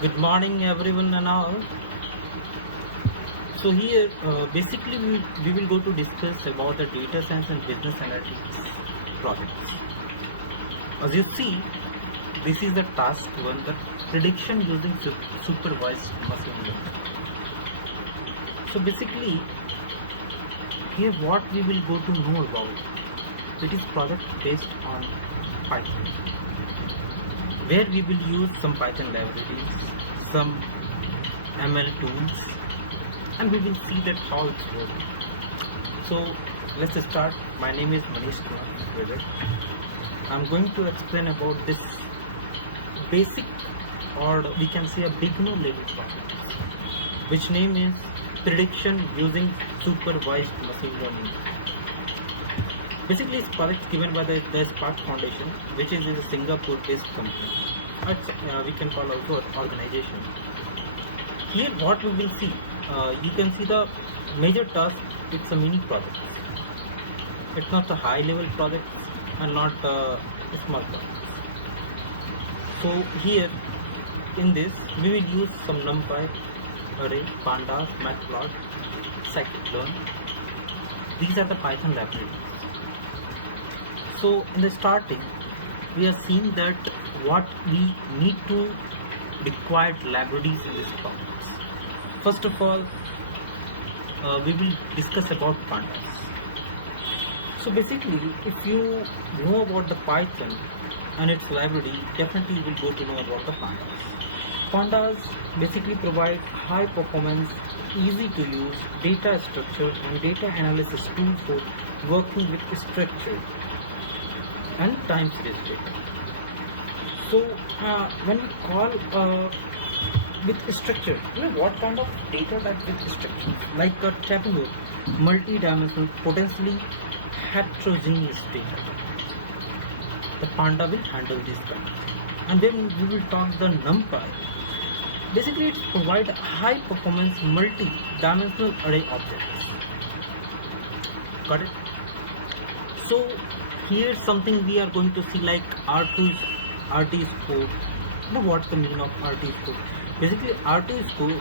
Good morning, everyone, and all. So here, basically, we will go to discuss about the data science and business analytics projects. As you see, this is the task one, the prediction using supervised machine learning. So basically, here what we will go to know about, it is project based on Python, where we will use some Python libraries, some ML tools, and we will see that how it's working. So let's start. My name is Manish Kumar. I'm going to explain about this basic, or we can say a beginner level project, which name is prediction using supervised machine learning. Basically, it's project given by the Spark Foundation, which is a Singapore-based company. We can call also an organization. Here, what we will see, you can see the major task. It's a mini project. It's not a high-level project and not a small project. So here, in this, we will use some NumPy, array, pandas, matplotlib, scikit-learn. These are the Python libraries. So in the starting, we are seeing that what we need to required libraries in this project. First of all, we will discuss about pandas. So basically, if you know about the Python and its library, definitely you will go to know about the pandas. Pandas basically provide high performance, easy to use data structure and data analysis tool for working with structured and time series data. So when we call with structure, you know what kind of data that with structure, like a tabular, multi-dimensional, potentially heterogeneous data. The panda will handle this kind. And then we will talk the NumPy. Basically, it provides high performance multi-dimensional array objects. Got it? So here's something we are going to see, like RT score. Now what's the meaning of RT score? Basically, RT score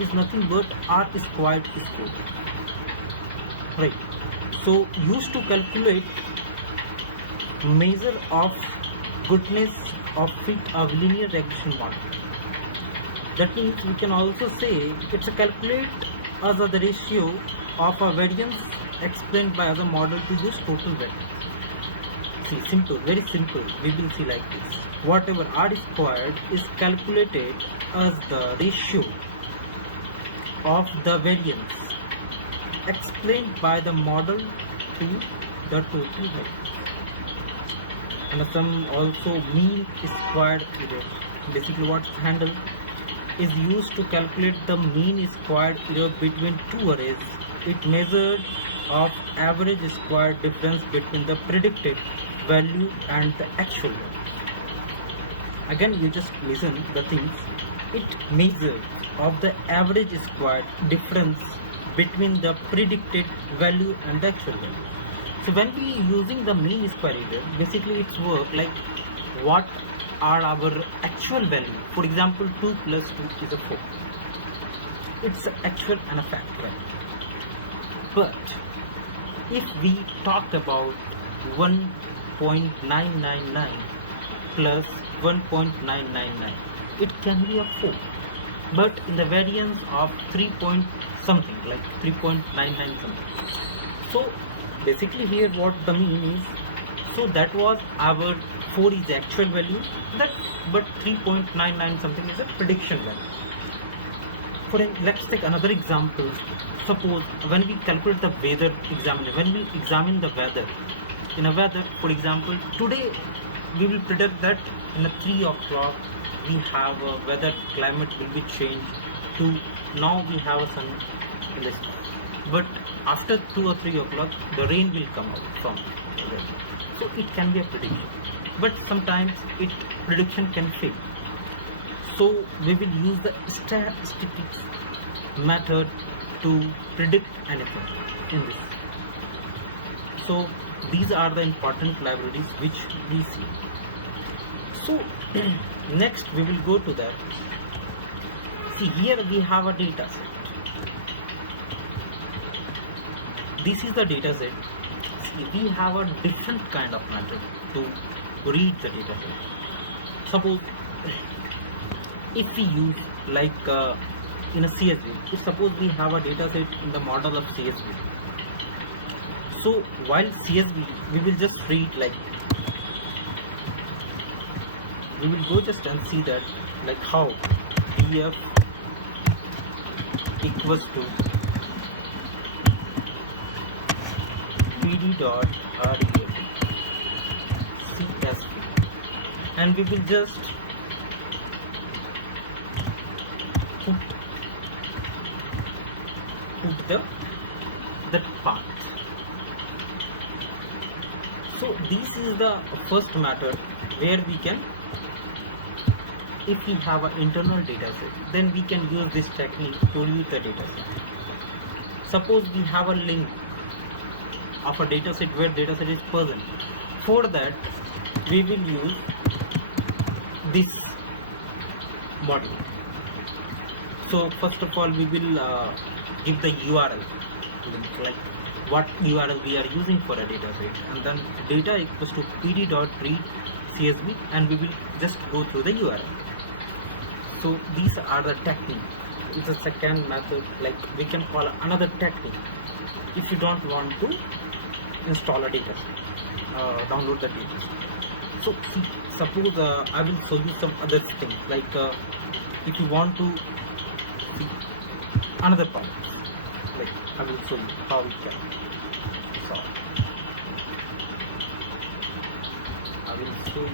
is nothing but R squared score. Right. So used to calculate measure of goodness of fit of linear regression model. That means we can also say it's a calculate as the ratio of a variance explained by other model to use total value. See, simple, very simple. We will see like this. Whatever R squared is calculated as the ratio of the variance explained by the model to the total value. And some also mean squared error. Basically, what's handle is used to calculate the mean squared error between two arrays. It measured of average squared difference between the predicted value and the actual value. Again, you just listen the things. It measures of the average squared difference between the predicted value and the actual value. So when we using the mean square error, basically it's work like what are our actual value. For example, 2 plus 2 is a 4. It's an actual and a fact value. But if we talk about 1.999 plus 1.999, it can be a 4. But in the variance of 3 point something, like 3.99 something. So basically here what the mean is, so that was our 4 is the actual value, that but 3.99 something is the prediction value. Let's take another example. Suppose when we calculate the weather when we examine the weather, in a weather, for example, today we will predict that in a 3 o'clock we have a weather climate will be changed to now we have a sun in the sky. But after 2 or 3 o'clock the rain will come out from there. So it can be a prediction. But sometimes prediction can fail. So we will use the statistics method to predict anything in this. So these are the important libraries which we see. So next we will go to that. See, here we have a data set. This is the data set. See, we have a different kind of method to read the data set. Suppose if we use like in a CSV, suppose we have a data set in the model of CSV. So while CSV, we will just read like, we will go just and see that like how df equals to pd dot ref CSV, and we will just put the path. So this is the first method where we can, if we have an internal data set, then we can use this technique to read the data set. Suppose we have a link of a data set where data set is present. For that, we will use this model. So first of all, we will give the URL link, like what URL we are using for a data set, and then data equals to pd.read CSV, and we will just go through the URL. So these are the technique. It's a second method, like we can call another technique if you don't want to install a data set, download the data set. So suppose I will show you some other things, like if you want to see another part, like I will show you how it can solve. I will show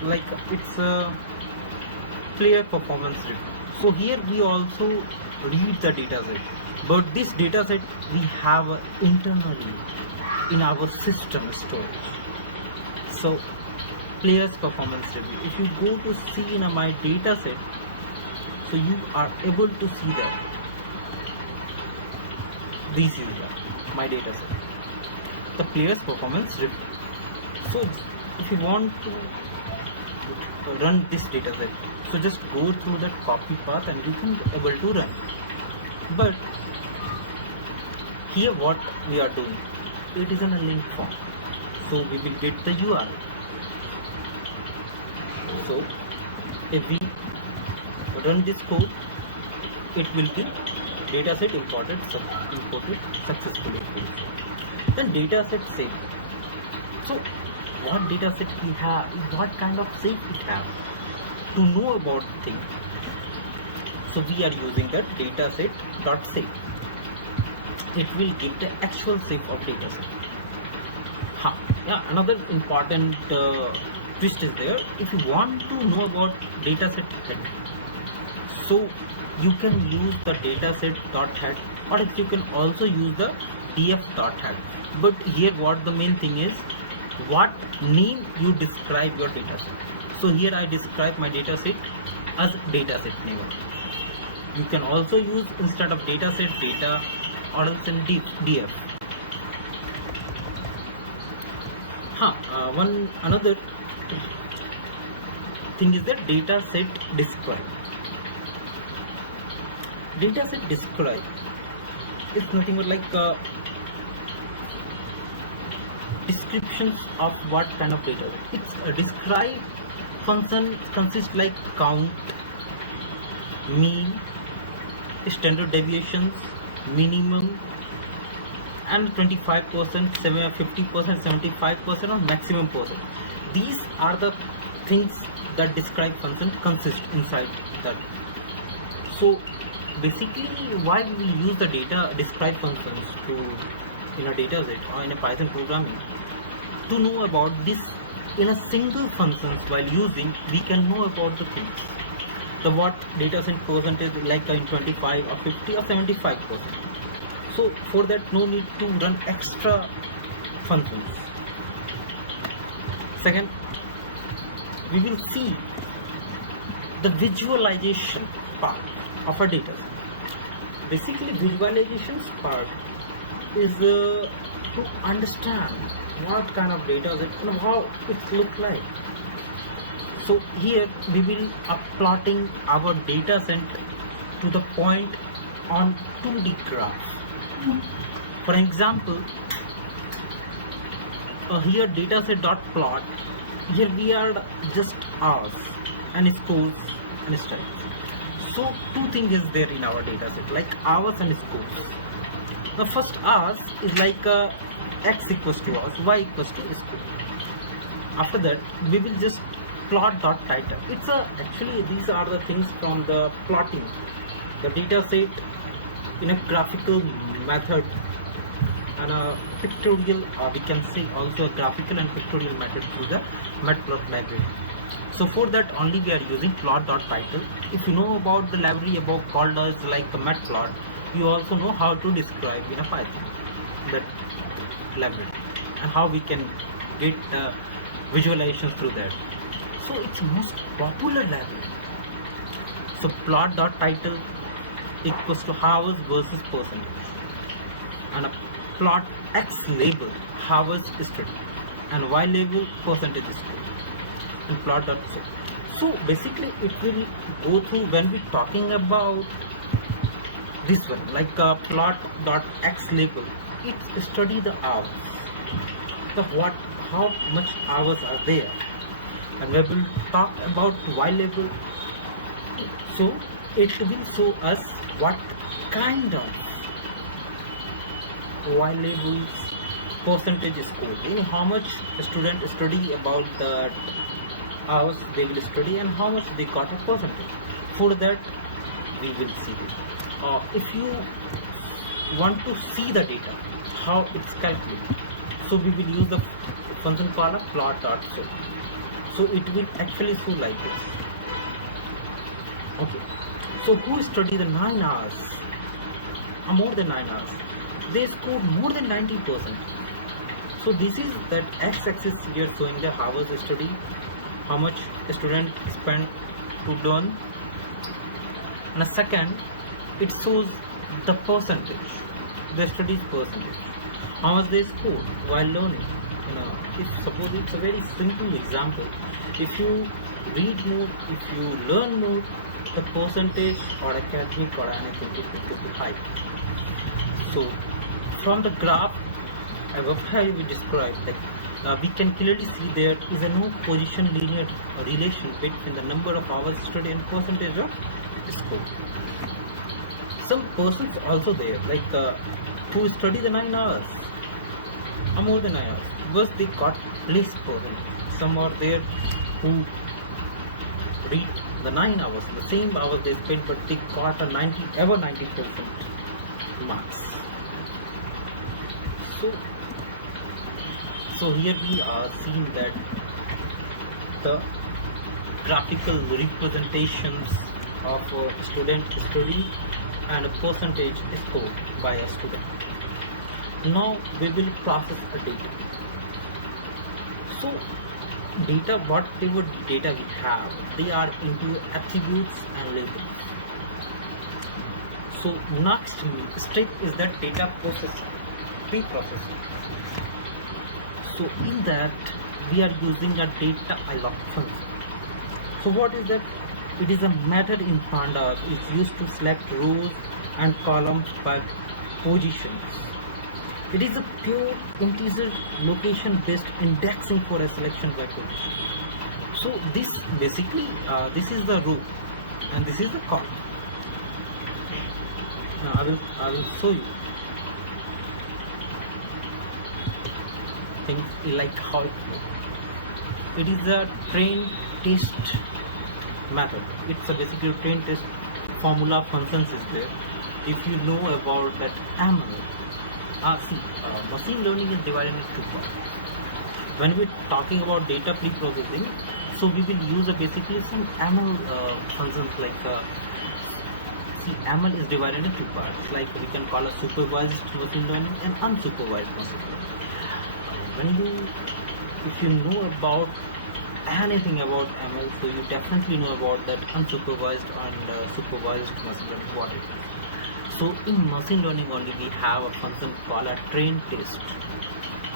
you, like it's a player performance review. So here we also read the data set, but this data set we have internally in our system storage. So players performance review, if you go to see in my data set, so you are able to see that this is my data set, the players performance review. So if you want to run this data set, so just go through that copy path and you can be able to run. But here what we are doing, it is in a link form, so we will get the URL. So if we run this code, it will be dataset imported successfully. Then dataset save. So what dataset we have, what kind of save it have, to know about things. So we are using that dataset.save. It will give the actual save of dataset. Another important twist is there. If you want to know about dataset head, so you can use the dataset.head, or if you can also use the df.head. But here what the main thing is, what name you describe your dataset. So here I describe my dataset as dataset name. You can also use, instead of dataset, data, or else in df. One another thing is that dataset describe. Dataset describe is nothing but like descriptions of what kind of data. It's a describe function consists like count, mean, standard deviations, minimum, and 25%, 50%, 75%, or maximum percent. These are the things that describe function consist inside that. So basically, why we will use the data describe functions to in a data set or in a Python programming, to know about this in a single function. While using, we can know about the things, the what data set percentage like in 25 or 50 or 75%. So for that, no need to run extra functions. Second, we will see the visualization part of a data. Basically, visualizations part is to understand what kind of data is it and how it looks like. So here we will plotting our data set to the point on 2D graph. For example, here dataset dot plot. Here we are just hours and scores and strikes. So two things is there in our dataset, like hours and scores. The first hours is like x equals to hours, y equals to score. After that, we will just plot dot title. It's actually these are the things from the plotting the dataset in a graphical method and a pictorial, we can say also a graphical and pictorial method through the matplotlib library. So for that only we are using plot.title. If you know about the library above called as like a matplot, you also know how to describe in a Python that library and how we can get visualizations through that. So it's most popular library. So plot.title equals to hours versus percentage, and a plot x label hours study and y label percentage study in plot.set. So basically it will go through when we talking about this one, like a plot.x label, it study the hours, the what, how much hours are there, and we will talk about y label. So it will show us what kind of y labels percentage score, how much student study about the hours they will study and how much they got a percentage. For that we will see it. If you want to see the data how it's calculated, so we will use the function called a plot.show. So it will actually show like this. Okay, so who study the 9 hours or more than 9 hours, they scored more than 90%. So this is that x-axis we are showing the hours study, how much a student spent to learn, and a second it shows the percentage, the studies percentage, how much they scored while learning. If suppose it's a very simple example, if you read more, if you learn more, the percentage or academic or anything it will be high. So from the graph above here we described that we can clearly see there is a no position linear relation between the number of hours studied and percentage of score. Some persons also there, like who study the 9 hours or more than 9 hours, but they got less percentage. Some are there who read the 9 hours, the same hours they spent, but they got a 90% marks. So here we are seeing that the graphical representations of a student study and a percentage scored by a student. Now we will process a data. So data, whatever data we have, they are into attributes and labels. So next step is that data processing, pre-processing. So in that we are using a data alloc function. So what is that? It is a method in pandas is used to select rows and columns by positions. It is a pure integer location based indexing for a selection by position. So this basically this is the row and this is the column. Now I will show you things like how it works. It is a train test method. It's a basically train test formula functions is there. If you know about that ML, machine learning is divided into two parts. When we're talking about data pre-processing, so we will use basically some ML functions like ML is divided into two parts, like we can call a supervised machine learning and unsupervised machine learning. If you know about anything about ML, so you definitely know about that unsupervised and supervised machine learning, what it is. So in machine learning only we have a function called a train test.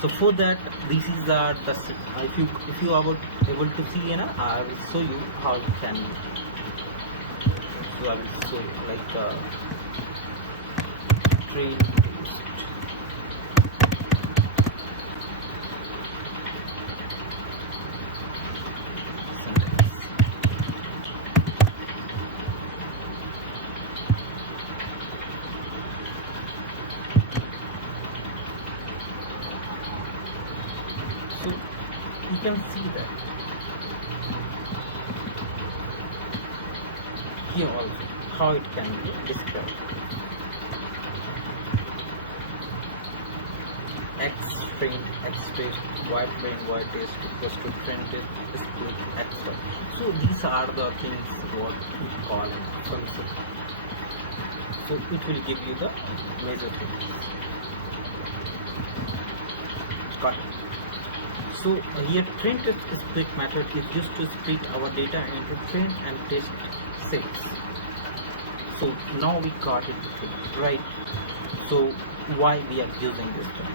So for that, this is the if you are able to see, I will show you how you can. So I will show you like train test. So you can see that here also how it can be described. X train X test, Y train Y test equals to train test is equal to X. So these are the things what we call a function. So it will give you the major things. Got it. So here train test split method is used to split our data into train and test sets. So now we got it right. So why we are using this thing?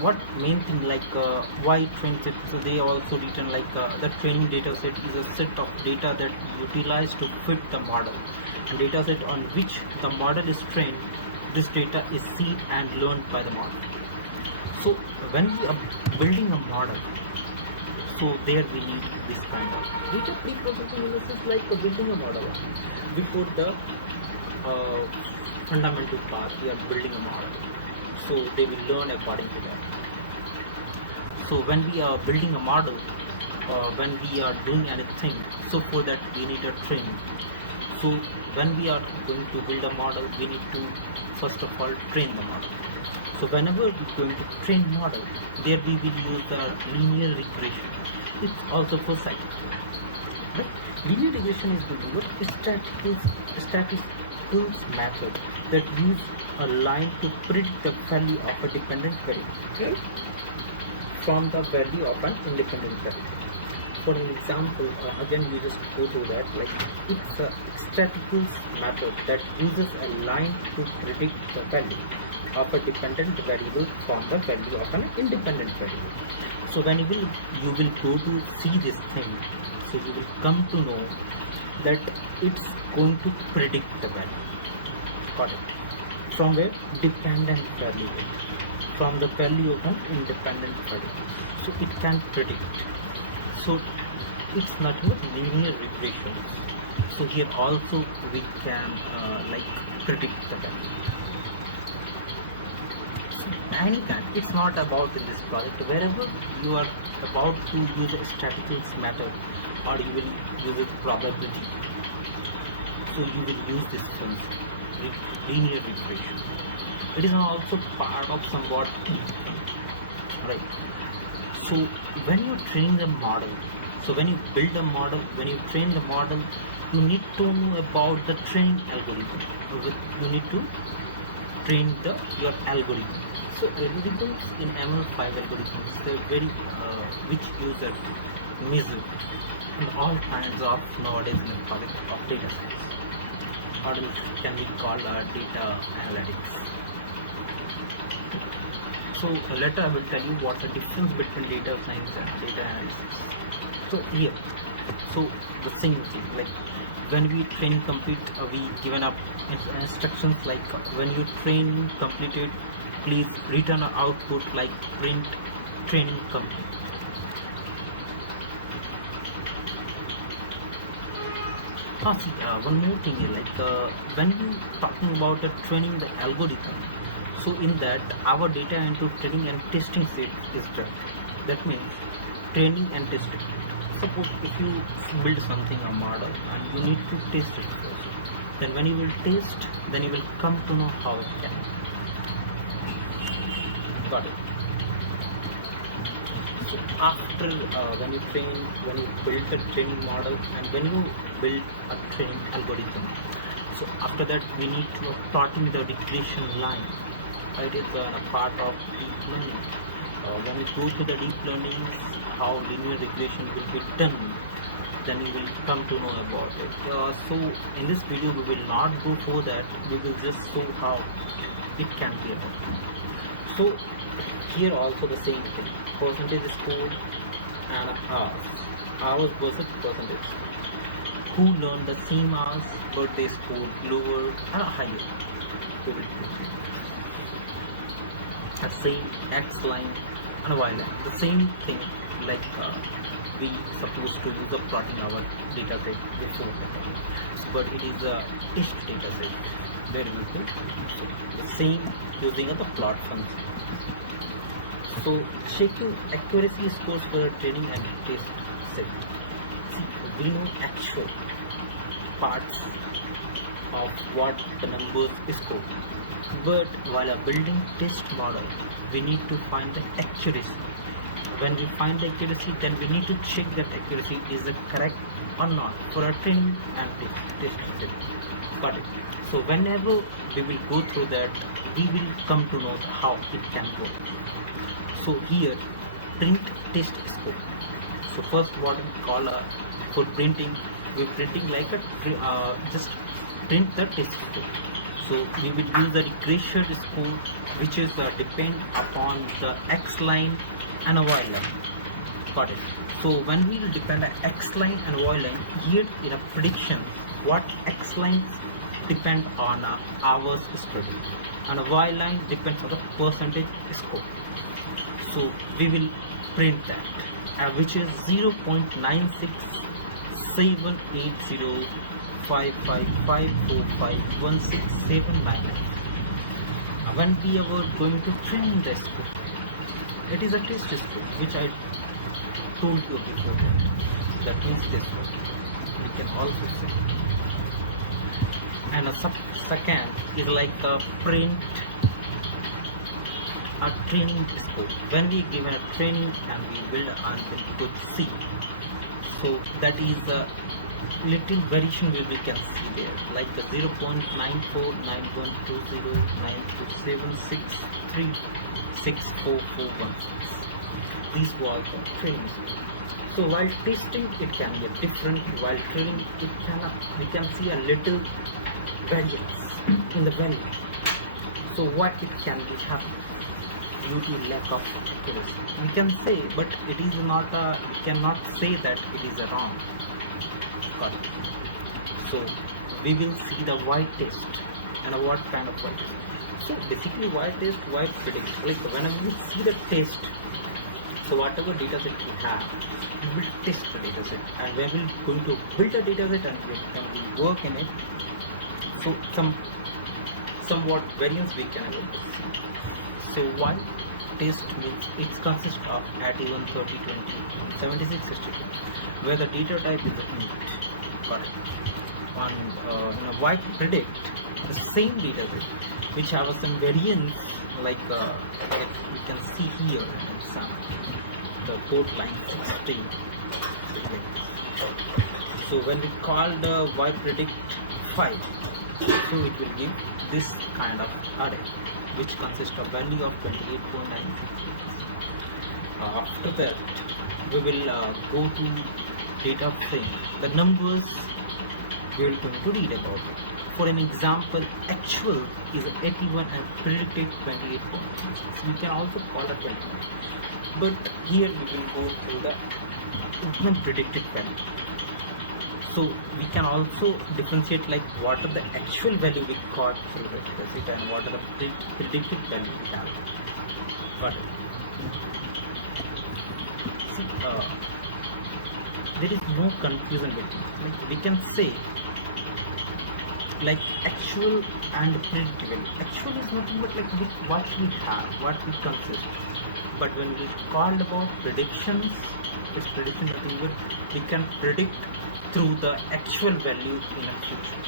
What main thing like why train set? So they also written like the training data set is a set of data that utilized to fit the model. Data set on which the model is trained. This data is seen and learned by the model. So when we are building a model, so there we need this kind of data pre-processing analysis, like building a model. Before the fundamental part, we are building a model. So they will learn according to that. So when we are building a model, when we are doing anything, so for that we need a training. So when we are going to build a model, we need to first of all train the model. So whenever we're going to train model, there we will use the linear regression. It's also for cycle. Right? Linear regression is the statistical method that use a line to predict the value of a dependent variable from the value of an independent variable. For an example, again we just go to that, like it's a statistical method that uses a line to predict the value of a dependent variable from the value of an independent variable. So when you will go to see this thing, so you will come to know that it's going to predict the value. Got it? From a dependent variable, from the value of an independent variable. So it can predict. So it's nothing but linear regression. So here also we can like predict the value. Anytime, it's not about in this project, wherever you are about to use a statistical method or you will use a probability, so you will use this function, linear regression. It is also part of somewhat right. So when you train the model, so when you build a model, when you train the model, you need to know about the training algorithm. You need to train your algorithm. So algorithms in ML5 algorithms, they're very which use a measure and all kinds of nowadays methods of data science, or which can be called data analytics. So later I will tell you what the difference between data science and data analytics. So here, so the same thing, like when we train complete, we given up instructions like when you train completed, please return an output like print training complete. One more thing is like when you talking about the training the algorithm, so in that our data into training and testing set is done. That means training and testing. Suppose if you build something, a model, and you need to test it first, then when you will test, then you will come to know how it can. Got it. So after when you build a training model and when you build a training algorithm, so after that we need to plotting the regression line. It is a part of deep learning. When we go to the deep learning, how linear regression will be done. then you will come to know about it. So in this video we will not go for that, we will just show how it can be about. So here also the same thing, percentage score and hours versus percentage. Who learned the same hours but they scored lower and higher? We will the same X line and Y line, the same thing like we supposed to use a plotting our data set before, but it is a test data set where we will the same using the plot function. So checking accuracy scores for a training and test set. We know actual parts of what the numbers score, but while building test model we need to find the accuracy. When we find the accuracy, then we need to check that accuracy is correct or not for our training and test set. Got it? So whenever we will go through that, we will come to know how it can work. So here print test score. So first what we call for printing, we're printing like a just print the test score. So we will use the regression score, which is depend upon the X line and a Y line. Got it? So when we will depend on X line and Y line, here in a prediction, what X lines depend on hours study and a Y line depends on the percentage score. So we will print that, which is 0.9667805554516799. When we are going to train the score, it is a test score, which I told you before. That means this one we can also say. And a second is like a print a training score. When we give a training and we build an input C, so that is a little variation we can see there, like the 0.9491209276364441. These were the training. So while testing it can be different, while training it we can see a little variance in the value. So what it can be happen due to lack of accuracy, we can say, but it is not we cannot say that it is wrong. Got it? So we will see the Y test and what kind of Y test. So basically Y test, Y predict, like whenever we see the test, so whatever data set we have, we will test the data set, and when we are going to build a data set and when we work in it, so somewhat variance we can able to see. So Y test means it consists of 81, 30, 20, 76, 62, where the data type is int. Got it? And in a Y predict, the same data set which have some variance, like we can see here an example, the code line 16. So when we call the Y predict 5, so it will give this kind of array, which consists of value of 28.9. After that, we will go to data frame. The numbers we will going to read about it. For an example, actual is 81 and predicted 28.9. So we can also call it 21. But here we will go through the even predicted value. So we can also differentiate like what are the actual value we got through the data set and what are the predicted value we have. Got it? See, there is no confusion between. Like we can say like actual and predicted value. Actual is nothing but like what we have, what we consist. But when we called about predictions, it's prediction nothing but we can predict through the actual value in a future.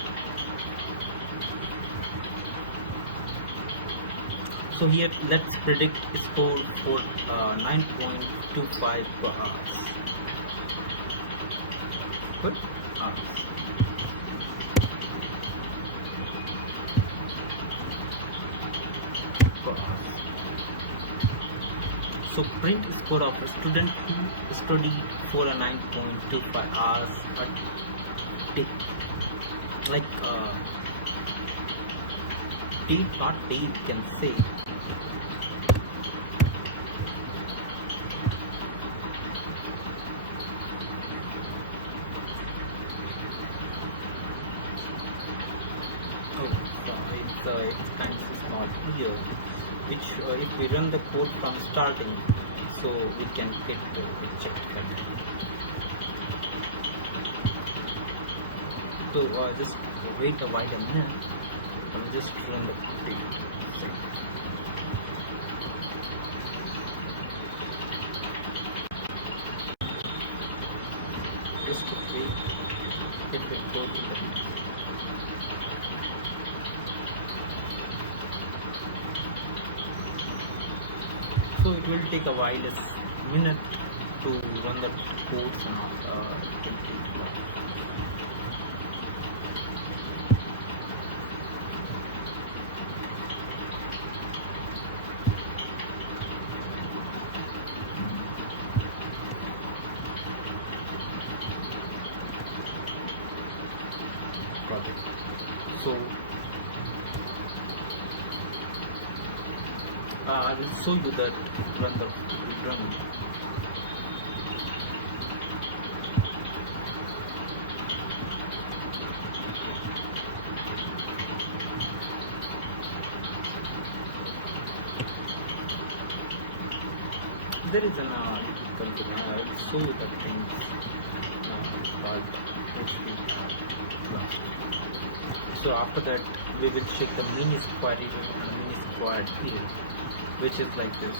So here let's predict score for 9.25 per hour. Good. So print score of a student who studied for a 9.25 hours a day. Like date, not date, you can say. Oh, the expansion is not here, which if we run the code from starting, so we can get it checked. So just wait a while a minute. I'll just run the code. Just wait. It will go to the so it will take a while, a minute to run the codes and project. So I will show you that run the run. There is an YouTube company. I will show you the thing called so after that we will check the mean square error and mean square error, which is like this.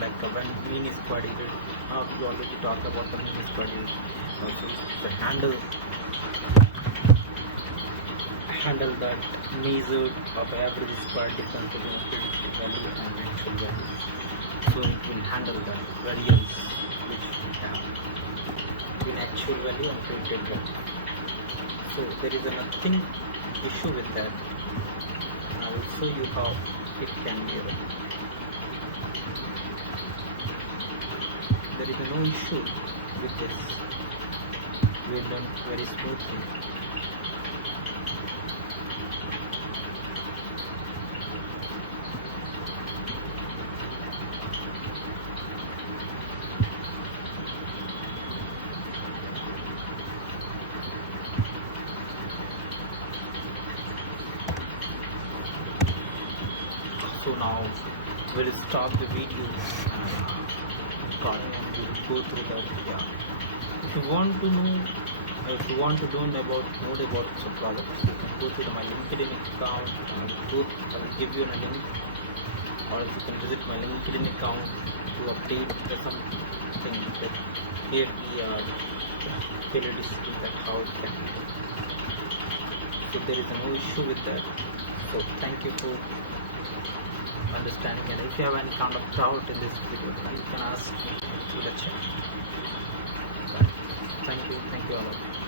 Like when mean square error, we already talked about the mean square error. So the handle that measured of average square difference between predicted value and actual value. So it will handle the variance which we have between actual value and predicted value. So there is nothing issue with that. I will show you how it can be. There is no issue with this. We learn very smoothly. So now we'll stop the video and we will go through the If you want to know, if you want to learn about more about the product, you can go to my LinkedIn account. I will give you a link, or you can visit my LinkedIn account to update something that here we are clearly seeing that how it can be. So there is no issue with that. So thank you for understanding, and if you have any kind of doubt in this video, you can ask me through the chat. Thank you all of you.